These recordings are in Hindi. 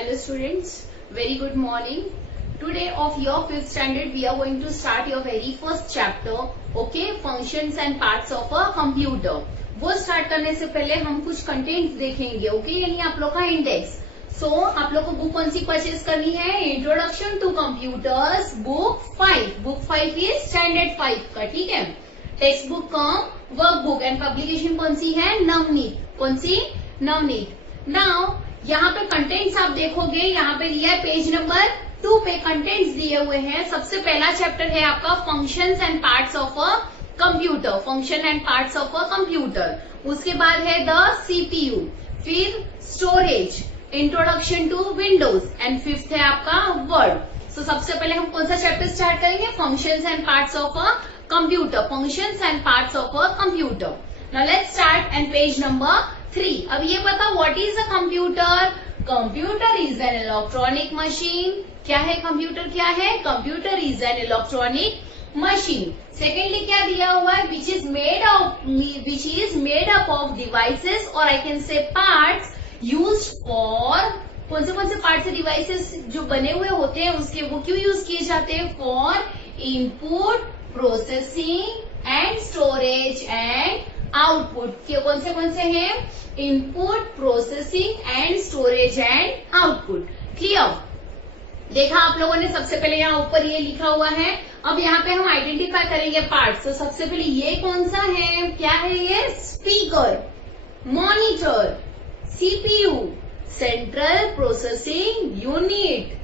Hello students, very good morning. Today of your 5th standard we are going to start your very first chapter, okay, functions and parts of a computer. वो स्टार्ट करने से पहले हम कुछ कंटेंट्स देखेंगे, ओके, यानी आप लोग का इंडेक्स. सो आप लोग को बुक कौन सी परचेज करनी है? Introduction to computers book 5. Book 5 is standard 5 का, ठीक है. Textbook cum workbook and publication कौन सी है? नवनीत. कौन सी? नवनीत. नाउ यहाँ पे कंटेंट्स आप देखोगे, यहाँ पे दिया है पेज नंबर 2 पे कंटेंट्स दिए हुए हैं. सबसे पहला चैप्टर है आपका functions and parts of a computer. Function and parts of a computer. उसके बाद है द सीपीयू, फिर storage, introduction to Windows and 5th है आपका वर्ड. सो सबसे पहले हम कौन सा चैप्टर स्टार्ट करेंगे? Functions and parts of a computer. Functions and parts of a computer. Now let's start and page number 3. अब ये पता what is a computer? Computer is an electronic machine. क्या है कंप्यूटर? क्या है? Computer is an electronic machine. Secondly क्या दिया हुआ है? Which is made up of devices और I can say parts use for. कौन से पार्ट्स से डिवाइसेस जो बने हुए होते हैं उसके वो क्यों यूज किए जाते हैं? For input, processing and storage and output. कौन से हैं? Input, processing and storage and output. Clear? देखा आप लोगों ने? सबसे पहले यहाँ ऊपर ये लिखा हुआ है. अब यहाँ पे हम आइडेंटिफाई करेंगे पार्ट्स. तो सबसे पहले ये कौन सा है? क्या है ये? Speaker, monitor, CPU, central processing unit,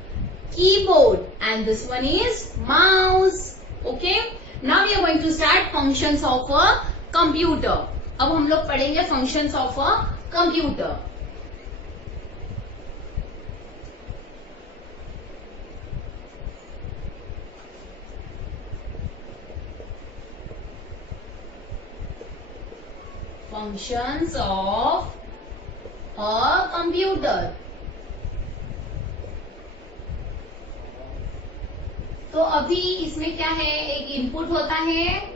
keyboard and this one is mouse. Okay, now we are going to start functions of a computer. अब हम लोग पढ़ेंगे functions of a computer. Functions of a computer. तो अभी इसमें क्या है? एक इनपुट होता है,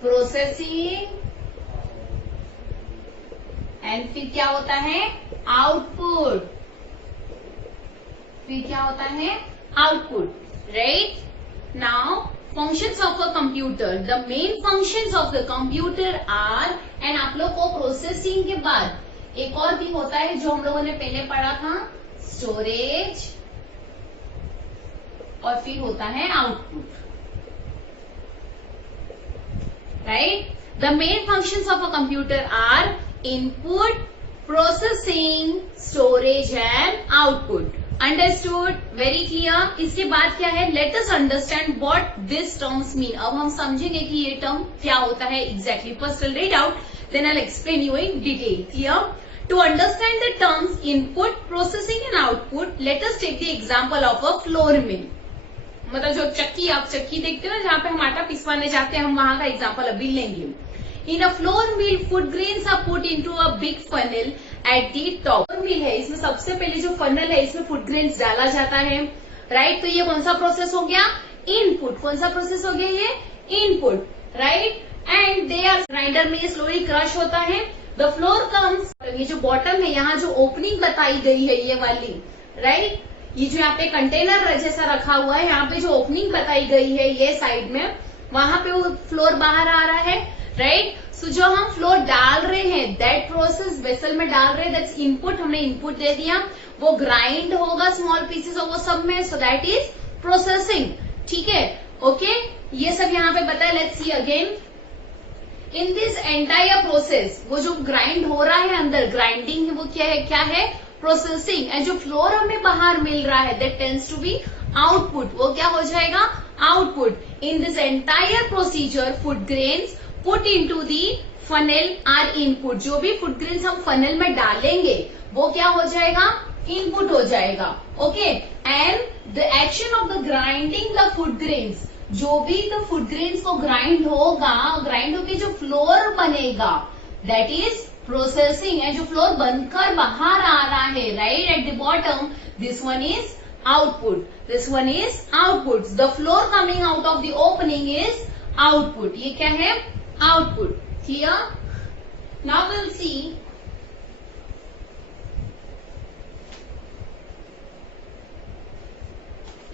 प्रोसेसिंग एंड फिर क्या होता है? आउटपुट. फिर क्या होता है? Output. Right? Now functions of a computer. The main functions of the computer are, and आप लोग को प्रोसेसिंग के बाद एक और भी होता है जो हम लोगों ने पहले पढ़ा था, स्टोरेज, और फिर होता है output. Right? The main functions of a computer are input, processing, storage and output. Understood? Very clear. इसके बाद क्या है? Let us understand what this terms mean. अब हम समझेंगे कि ये टर्म क्या होता है exactly. First will read out, then I will explain you in detail. Clear? To understand the terms input, processing and output, let us take the example of a flour mill. मतलब जो चक्की, आप चक्की देखते हो ना जहां पे हम आटा पिसवाने जाते हैं, हम वहां का एग्जाम्पल अभी लेंगे. In a flour mill, food grains are put into a big funnel at the top. मिल है, इसमें सबसे पहले जो फनल है इसमें फूड ग्रेन्स डाला जाता है. राइट? तो ये कौन सा प्रोसेस हो गया? इनपुट. कौन सा प्रोसेस हो गया? ये input. Right? And they are grinder में स्लोली क्रश होता है. द फ्लोर कम्स, ये जो बॉटम है, यहाँ जो ओपनिंग बताई गई है ये वाली, राइट? ये जो यहाँ पे कंटेनर जैसा रखा हुआ है, यहाँ पे जो ओपनिंग बताई गई है ये साइड में, वहां पे वो फ्लोर बाहर आ रहा है. राइट? सो जो हम फ्लोर डाल रहे हैं, दैट प्रोसेस वेसल में डाल रहे हैं, दैट्स इनपुट. हमने इनपुट दे दिया, वो ग्राइंड होगा स्मॉल पीसेस और वो सब में, सो दैट इज प्रोसेसिंग. ठीक है? ओके, ये सब यहाँ पे बताया. Let's see again. In this entire process, वो जो ग्राइंड हो रहा है अंदर, ग्राइंडिंग है, वो क्या है? क्या है? प्रोसेसिंग. एंड जो फ्लोर हमें बाहर मिल रहा है, that tends to be output. वो क्या हो जाएगा? Output. In this entire procedure, food grains put into the funnel are input. जो भी फूड ग्रेन्स हम फनल में डालेंगे वो क्या हो जाएगा? इनपुट हो जाएगा. Okay, and the action of the grinding the food grains, जो भी द फूड ग्रेन्स को ग्राइंड होगा, ग्राइंड होकर जो फ्लोर बनेगा, दैट इज प्रोसेसिंग. एंड जो फ्लोर बनकर बाहर आ रहा है, right, at the bottom, this one is output. This one is output. The floor coming out of the opening is output. ये क्या है? output. Clear? Now we'll see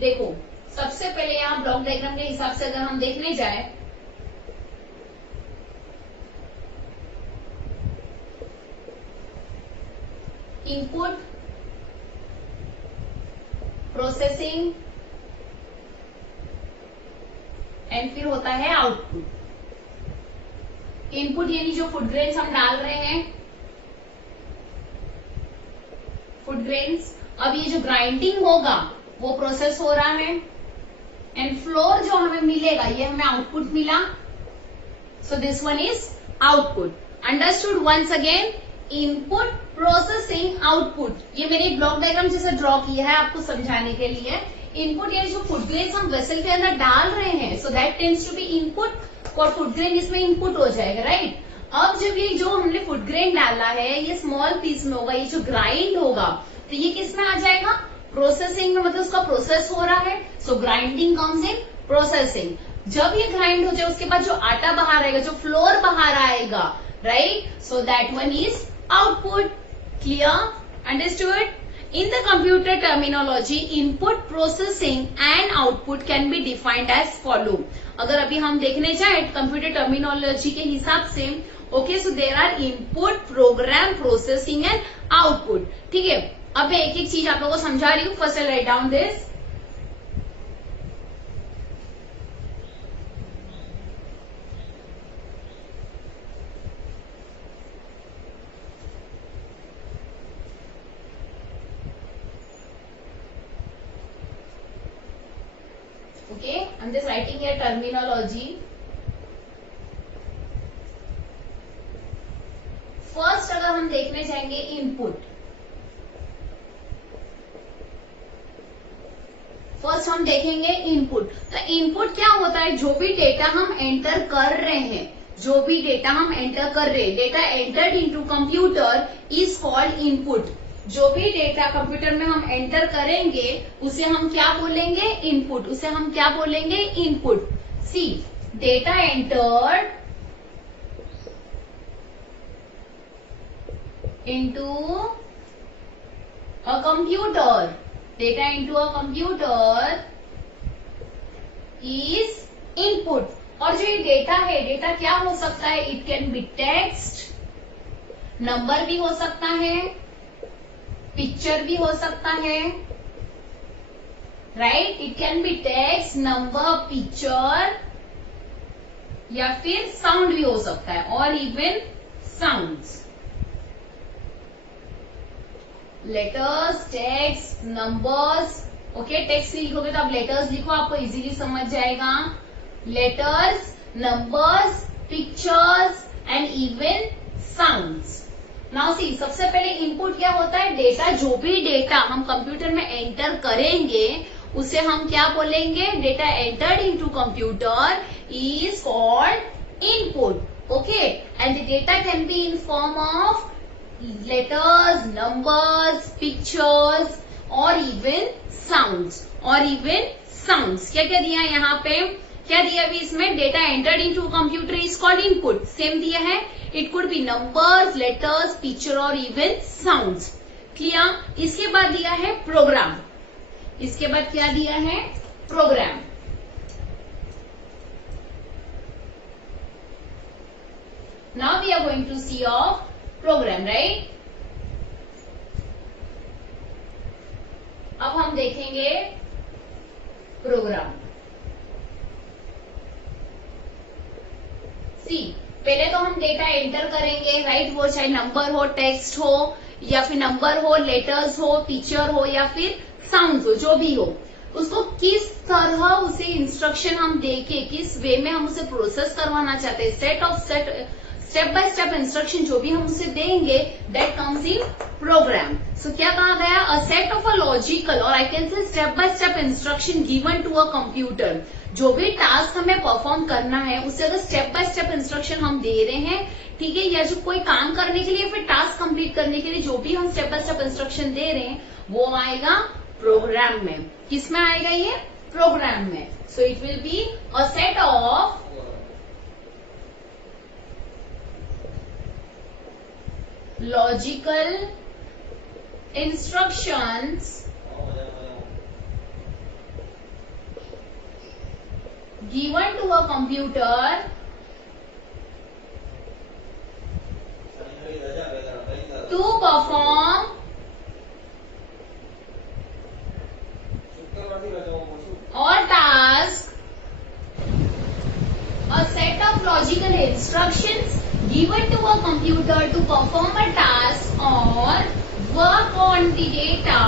देखो सबसे पहले यहाँ ब्लॉक डायग्राम के हिसाब से अगर हम देखने जाए, इनपुट, प्रोसेसिंग एंड फिर होता है आउटपुट। इनपुट यानी जो फूड ग्रेन्स हम डाल रहे हैं, फूड ग्रेन्स, अब ये जो ग्राइंडिंग होगा वो प्रोसेस हो रहा है, एंड फ्लोर जो हमें मिलेगा ये हमें आउटपुट मिला, so this one is output. Understood? Once again, input, processing, output. ये मैंने एक ब्लॉक डायग्राम जैसा ड्रॉ किया है आपको समझाने के लिए। इनपुट यानी जो फूड ग्रेन्स हम वेसल के अंदर डाल रहे हैं, so that tends to be input, और फूड ग्रेन इसमें इनपुट हो जाएगा, राइट। अब जब ये जो हमने फूड ग्रेन डाला है ये स्मॉल पीस में होगा, ये जो ग्राइंड होगा तो ये किस में आ जाएगा? प्रोसेसिंग में, मतलब उसका प्रोसेस हो रहा है, सो ग्राइंडिंग कम्स इन प्रोसेसिंग। जब ये ग्राइंड हो जाए उसके बाद जो आटा बाहर आएगा, जो फ्लोर बाहर आएगा, right, so that one is output. Clear? Understood? In the computer terminology, input, processing and output can be defined as follow. अगर अभी हम देखने जाए कंप्यूटर टर्मिनोलॉजी के हिसाब से, okay, so there are input, program, processing and output. ठीक है, अब मैं एक एक चीज आप लोगों को समझा रही हूँ। First I write down this. Okay, I'm just writing here terminology. First अगर हम देखने जाएंगे इनपुट, फर्स्ट हम देखेंगे इनपुट। तो इनपुट क्या होता है? जो भी डेटा हम एंटर कर रहे हैं, जो भी डेटा हम एंटर कर रहे हैं, data entered into computer is called input. जो भी डेटा कंप्यूटर में हम एंटर करेंगे उसे हम क्या बोलेंगे? इनपुट। उसे हम क्या बोलेंगे? Input. See, data entered into a computer, data into a computer is input. और जो ये डेटा है, डेटा क्या हो सकता है? It can be text, number भी हो सकता है, पिक्चर भी हो सकता है, right. It can be text, number, picture, या फिर साउंड भी हो सकता है, और even sounds. Letters, text, numbers. Okay, text लिखोगे तो आप लेटर्स लिखो, आपको इजीली समझ जाएगा। Letters, numbers, pictures and even sounds. Now see, सबसे पहले इनपुट क्या होता है? डेटा, जो भी डेटा हम कंप्यूटर में एंटर करेंगे उसे हम क्या बोलेंगे? Data entered into computer is called input. Okay, and the data can be in form of letters, numbers, pictures और इवन साउंड्स, और इवन साउंड्स। क्या क्या दिया यहाँ पे? क्या दिया अभी इसमें? Data entered into computer is called input, same दिया है। It could be numbers, letters, picture और इवन साउंड्स। क्लियर? इसके बाद दिया है प्रोग्राम। इसके बाद क्या दिया है? Program. Now we are going to see of program, right. अब हम देखेंगे प्रोग्राम। सी, पहले तो हम डेटा एंटर करेंगे, राइट, वो चाहे नंबर हो, टेक्स्ट हो, या फिर नंबर हो, लेटर्स हो, पिक्चर हो, या फिर साउंड हो, जो भी हो, उसको किस तरह उसे इंस्ट्रक्शन हम देके, किस वे में हम उसे प्रोसेस करवाना चाहते हैं, स्टेप बाय स्टेप इंस्ट्रक्शन जो भी हम उसे देंगे, that comes in program. So क्या कहा गया? A set of a logical, और I can say step by step instruction given to a computer. जो भी टास्क हमें परफॉर्म करना है उसे अगर स्टेप बाय स्टेप इंस्ट्रक्शन हम दे रहे हैं, ठीक है, या जो कोई काम करने के लिए, फिर टास्क कंप्लीट करने के लिए जो भी हम स्टेप बाय स्टेप इंस्ट्रक्शन दे रहे हैं वो आएगा प्रोग्राम में। किसमें आएगा ये? प्रोग्राम में। So it will be a set of logical, instructions given to a computer to perform or task, a set of logical instructions given to a computer to perform a task or work on the data,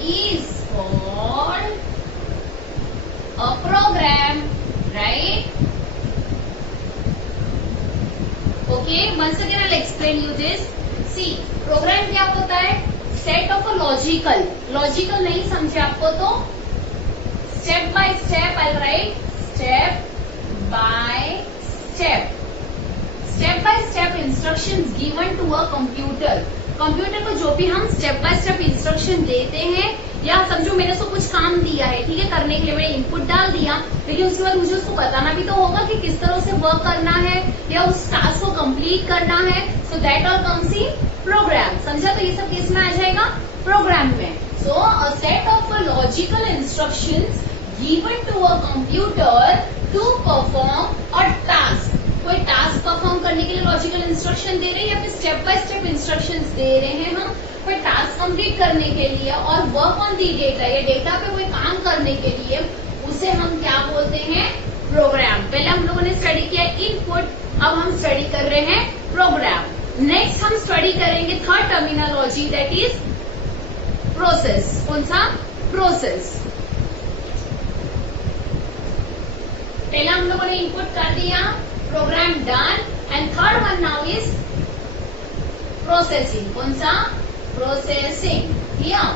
is called a program, right? Okay, once again I'll explain you this. See, program क्या होता है? Set of a logical नहीं समझे आपको तो step by step I'll write step by step instructions given to a computer. Computer को जो भी हम स्टेप बाय स्टेप इंस्ट्रक्शन देते हैं, या समझो मैंने उसको कुछ काम दिया है, ठीक है, करने के लिए मैंने इनपुट डाल दिया, लेकिन उसके बाद मुझे उसको बताना भी तो होगा कि किस तरह से वर्क करना है या उस टास्क को कंप्लीट करना है. So that all comes in program. समझा? तो ये सब किस में आ जाएगा? प्रोग्राम में. So a set of logical instructions given to a computer to perform a task. कोई टास्क परफॉर्म करने के लिए लॉजिकल इंस्ट्रक्शन दे रहे हैं या फिर स्टेप बाय स्टेप इंस्ट्रक्शंस दे रहे हैं हम कोई टास्क कंप्लीट करने के लिए और वर्क ऑन दी डेटा या डेटा पे कोई काम करने के लिए, उसे हम क्या बोलते हैं? प्रोग्राम. पहले हम लोगों ने स्टडी किया इनपुट, अब हम स्टडी कर रहे हैं प्रोग्राम. नेक्स्ट हम स्टडी करेंगे third terminology, that is process. कौन सा? प्रोसेस. पहले हम लोगों ने इनपुट कर दिया, program done, and third one now is processing. कौन सा? Processing. Here.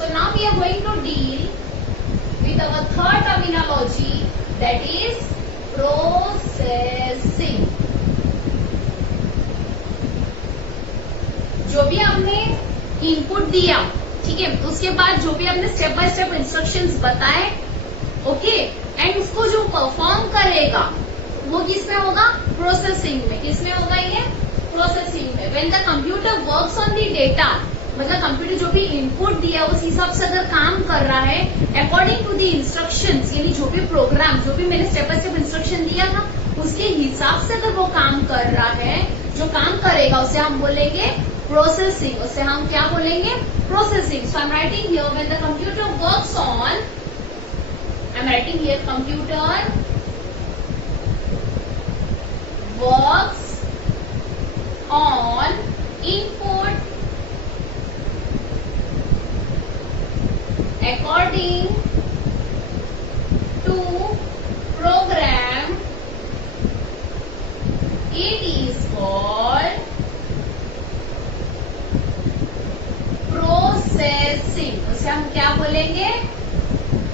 So now we are going to deal with our third terminology, that is processing. जो भी हमने इनपुट दिया, ठीक है, उसके बाद जो भी आपने स्टेप बाय स्टेप इंस्ट्रक्शंस बताए, ओके, एंड उसको जो परफॉर्म करेगा वो किस में होगा? प्रोसेसिंग में. किस में होगा ये? प्रोसेसिंग में. When the computer works on the data, मतलब कंप्यूटर जो भी इनपुट दिया उस हिसाब से अगर काम कर रहा है अकॉर्डिंग टू द इंस्ट्रक्शंस, यानी जो भी प्रोग्राम, जो भी मैंने स्टेप बाय स्टेप इंस्ट्रक्शन दिया था उसके हिसाब से अगर वो काम कर रहा है, जो काम करेगा उसे हम बोलेंगे प्रोसेसिंग. उसे हम क्या बोलेंगे? Processing. So I'm writing here when the computer works on, I'm writing here computer works on input according to program, it is called processing. उसे हम क्या बोलेंगे?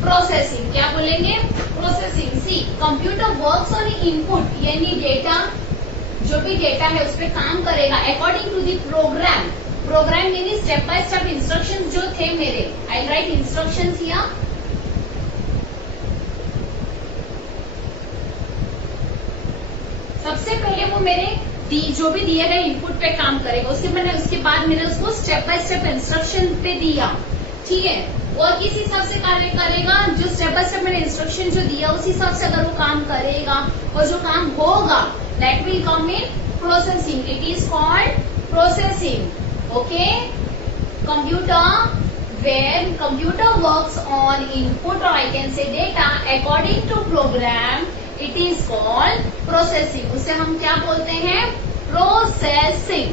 प्रोसेसिंग. क्या बोलेंगे? Processing. See, computer works on input, यानी डेटा, जो भी डेटा है उस पर काम करेगा according to the program. Program यानी स्टेप बाय स्टेप इंस्ट्रक्शन जो थे मेरे, आई राइट इंस्ट्रक्शन हियर. सबसे पहले वो मेरे जो भी दिए गए इनपुट पे काम करेगा, उसके बाद मैंने उसको स्टेप बाय स्टेप इंस्ट्रक्शन पे दिया, ठीक है, और किस हिसाब से कार्य करेगा? जो स्टेप बाय स्टेप मैंने इंस्ट्रक्शन जो दिया उस हिसाब से अगर वो काम करेगा और जो काम होगा, that will come in processing. It is called processing. Okay. Computer, when computer works on input or I can say data according to program, it is called processing. उसे हम क्या बोलते हैं? प्रोसेसिंग.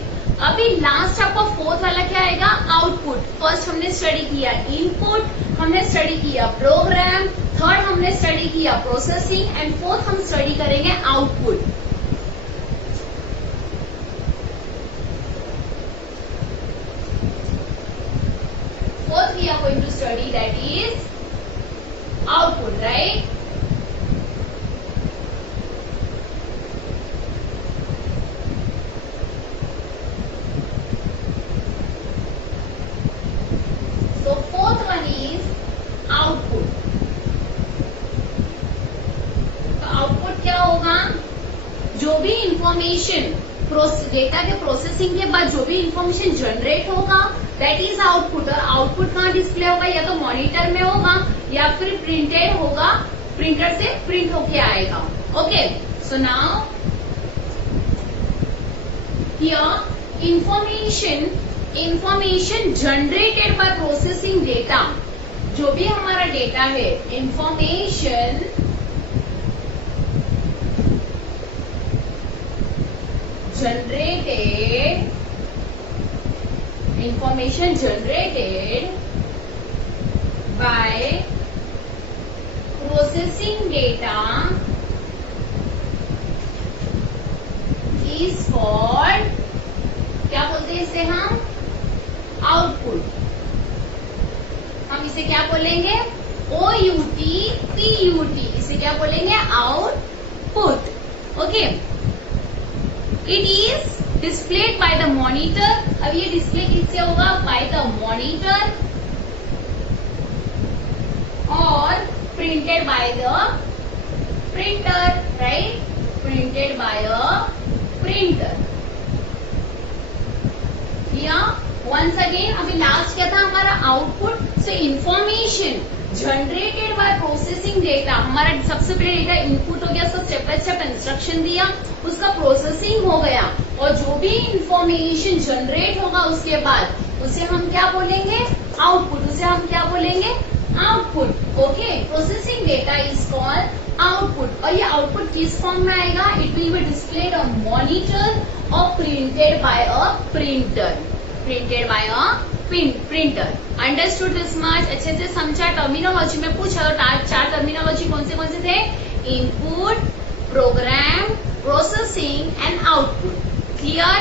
अभी लास्ट आपका फोर्थ वाला क्या आएगा? आउटपुट. फर्स्ट हमने स्टडी किया इनपुट, हमने स्टडी किया प्रोग्राम, थर्ड हमने स्टडी किया प्रोसेसिंग, एंड फोर्थ हम स्टडी करेंगे output. Fourth we are going to study, that is output, right? So fourth one is output. तो output क्या होगा? जो भी इनपुट इंफॉर्मेशन डेटा के प्रोसेसिंग के बाद जो भी इंफॉर्मेशन जनरेट होगा दैट इज आउटपुट। और आउटपुट कहाँ डिस्प्ले होगा, या तो मॉनिटर में होगा या फिर प्रिंटेड होगा, प्रिंटर से प्रिंट होके आएगा। Okay, so now here information generated by processing data, जो भी हमारा डेटा है, information generated by processing data is called, क्या बोलते हैं इसे हम, आउटपुट। हम इसे क्या बोलेंगे, OUT, इसे क्या बोलेंगे, output. Okay, it is displayed by the monitor. अब ये डिस्प्ले किससे होगा, बाय द मॉनिटर, और printed by the printer, right, printed by a printer. Once again, अभी लास्ट क्या था हमारा, output. So information generated by processing data, हमारा सबसे पहले डेटा इनपुट हो गया, सब स्टेप बाय स्टेप इंस्ट्रक्शन दिया, उसका प्रोसेसिंग हो गया, और जो भी इंफॉर्मेशन जनरेट होगा उसके बाद उसे हम क्या बोलेंगे, आउटपुट। उसे हम क्या बोलेंगे, output. Okay, processing data is called output. और ये आउटपुट किस फॉर्म में आएगा, it will be displayed on monitor और printed by a printer, printed by a printer. Understood this much, अच्छे से समझा। टर्मिनोलॉजी में पूछा तो चार टर्मिनोलॉजी कौन से थे, input, program, processing and output. Clear.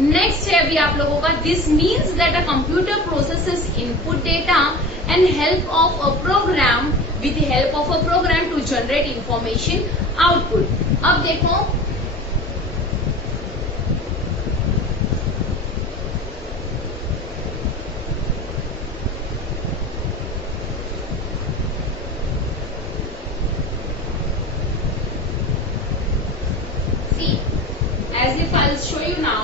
Next है अभी आप लोगों का, this means that a computer processes input data and help of a program, with the help of a program to generate information output. अब देखो, as if I'll show you now.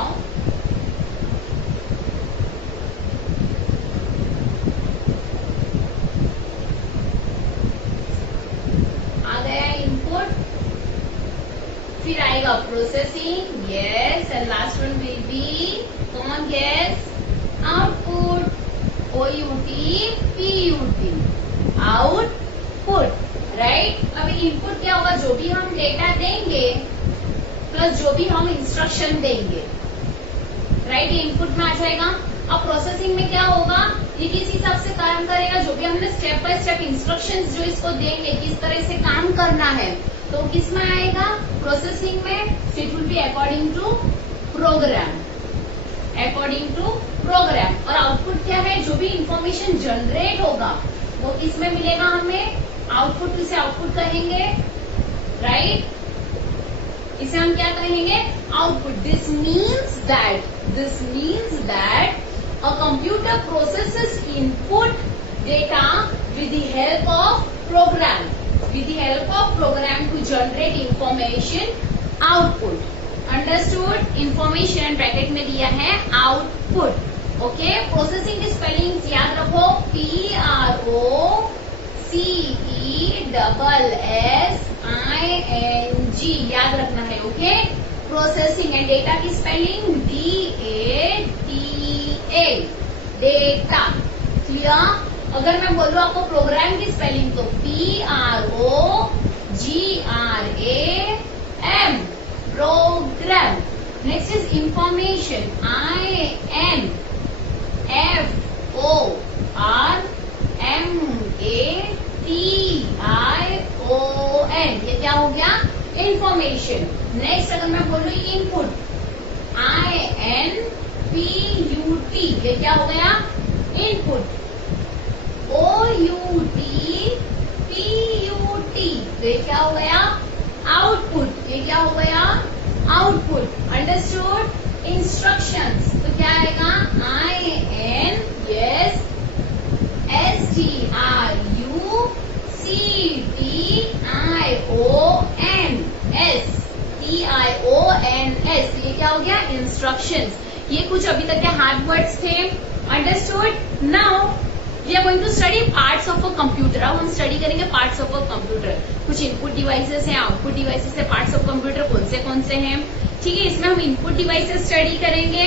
आ गया इनपुट, फिर आएगा processing, yes, and last one will be, common guess, output, OUT, PUT, output, right. अभी इनपुट क्या होगा, जो भी हम डेटा देंगे प्लस जो भी हम इंस्ट्रक्शन देंगे, राइट, ये इनपुट में आ जाएगा। अब प्रोसेसिंग में क्या होगा, ये किस हिसाब से काम करेगा, जो भी हमने स्टेप बाय स्टेप इंस्ट्रक्शंस जो इसको देंगे किस तरह से काम करना है, तो किस में आएगा, प्रोसेसिंग में। It will be according to program, according to program. और आउटपुट क्या है, जो भी इंफॉर्मेशन जनरेट होगा वो किस में मिलेगा हमें, आउटपुट। इसे आउटपुट कहेंगे, राइट, इसे हम क्या कहेंगे, output. This means that a computer processes input data with the help of program, to generate information output. Understood. Information bracket में दिया है आउटपुट। ओके, प्रोसेसिंग की स्पेलिंग याद रखो, PROCESSING, याद रखना है। ओके, प्रोसेसिंग एंड डेटा की स्पेलिंग DATA, डेटा। क्लियर। अगर मैं बोलूं आपको प्रोग्राम की स्पेलिंग तो PROGRAM, program. Next is information, INFORMATION, ये क्या हो गया, इंफॉर्मेशन। नेक्स्ट अगर मैं बोलूं इनपुट, INPUT, ये क्या हो गया, इनपुट। OUT, PUT, ये क्या हो गया, आउटपुट। ये क्या हो गया, आउटपुट। अंडरस्टूड। इंस्ट्रक्शंस तो क्या आएगा, IN, yes, STRUCTION, STION, IONS, ये क्या हो गया? इंस्ट्रक्शंस। ये कुछ अभी तक के हार्ड वर्ड्स थे। Understood? Now we are going to study parts of a computer. अब हम स्टडी करेंगे पार्ट्स ऑफ अ कंप्यूटर। कुछ इनपुट डिवाइसेस हैं, आउटपुट डिवाइसेस है। पार्ट्स ऑफ कंप्यूटर कौन से हैं? ठीक है, इसमें हम इनपुट डिवाइसेस स्टडी करेंगे।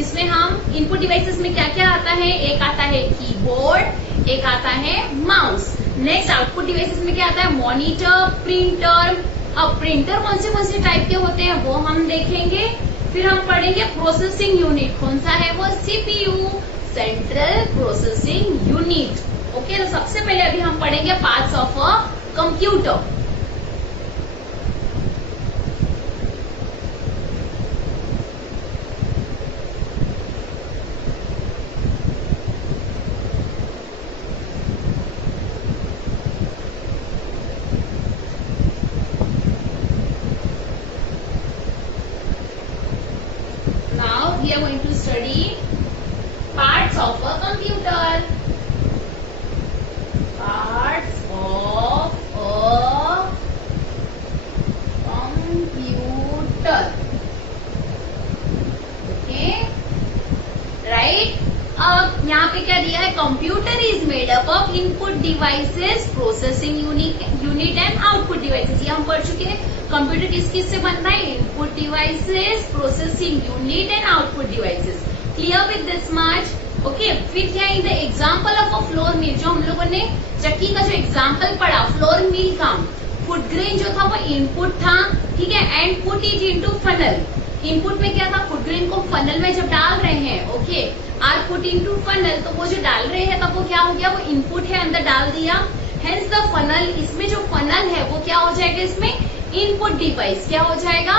इसमें हम इनपुट डिवाइसेस में क्या क्या आता है? एक आता है कीबोर्ड, एक आता है माउस। नेक्स्ट आउटपुट डिवाइसेस में क्या आता है? Monitor, printer. अब प्रिंटर कौन से टाइप के होते हैं वो हम देखेंगे। फिर हम पढ़ेंगे प्रोसेसिंग यूनिट। कौन सा है वो? CPU, central processing unit. Okay, तो सबसे पहले अभी हम पढ़ेंगे parts of a computer. We are going to study parts of a computer. Parts of a computer. Okay, right? अब यहाँ पे क्या दिया है? Computer is made up of input devices, processing unit and output devices. ये हम पढ़ चुके हैं। कंप्यूटर किस से बनता है? Input devices, processing unit and output devices. Clear with this much? Okay, फिर क्या है? The example of a flour मिल, जो हम लोगों ने चक्की का जो एग्जाम्पल पढ़ा फ्लोर मिल का, फुट ग्रेन जो था वो इनपुट था, ठीक है, and put it into funnel. Input में क्या था? फुट ग्रेन को फनल में जब डाल रहे हैं, okay, are put into funnel, तो वो जो डाल रहे हैं तब वो क्या हो गया? वो इनपुट है, अंदर डाल दिया। हेंस द फनल, इसमें जो फनल है वो क्या हो जाएगा? इसमें इनपुट डिवाइस क्या हो जाएगा?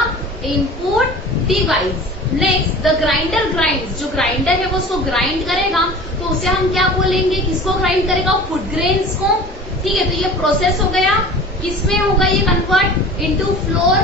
Input device. Next the grinder grind, जो ग्राइंडर है वो उसको ग्राइंड करेगा, तो उसे हम क्या बोलेंगे? किसको ग्राइंड करेगा? फुट ग्रेन्स को। ठीक है, तो ये प्रोसेस हो गया। किसमें होगा ये कन्वर्ट? Into floor.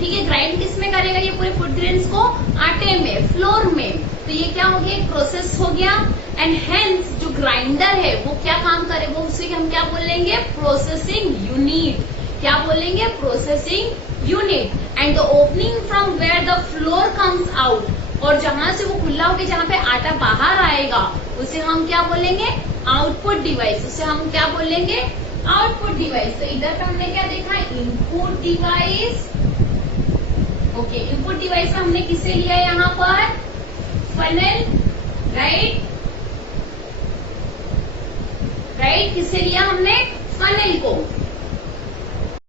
ठीक है, ग्राइंड किसमें करेगा? ये पूरे फुट ग्रेन्स को आटे में, फ्लोर में। तो ये क्या हो गया? एक प्रोसेस हो गया। एंड हेंस जो ग्राइंडर है वो क्या काम करे? वो उसे हम क्या बोलेंगे? Processing unit. क्या बोलेंगे? Processing unit. And the opening from where the flour comes out, और जहां से वो खुला होकर जहां पे आटा बाहर आएगा उसे हम क्या बोलेंगे? Output device. उसे हम क्या बोलेंगे? Output device. तो इधर पे हमने क्या देखा? Input device. Okay, input device में हमने किसे लिया? यहाँ पर फनल, राइट, किसे लिया हमने? फनल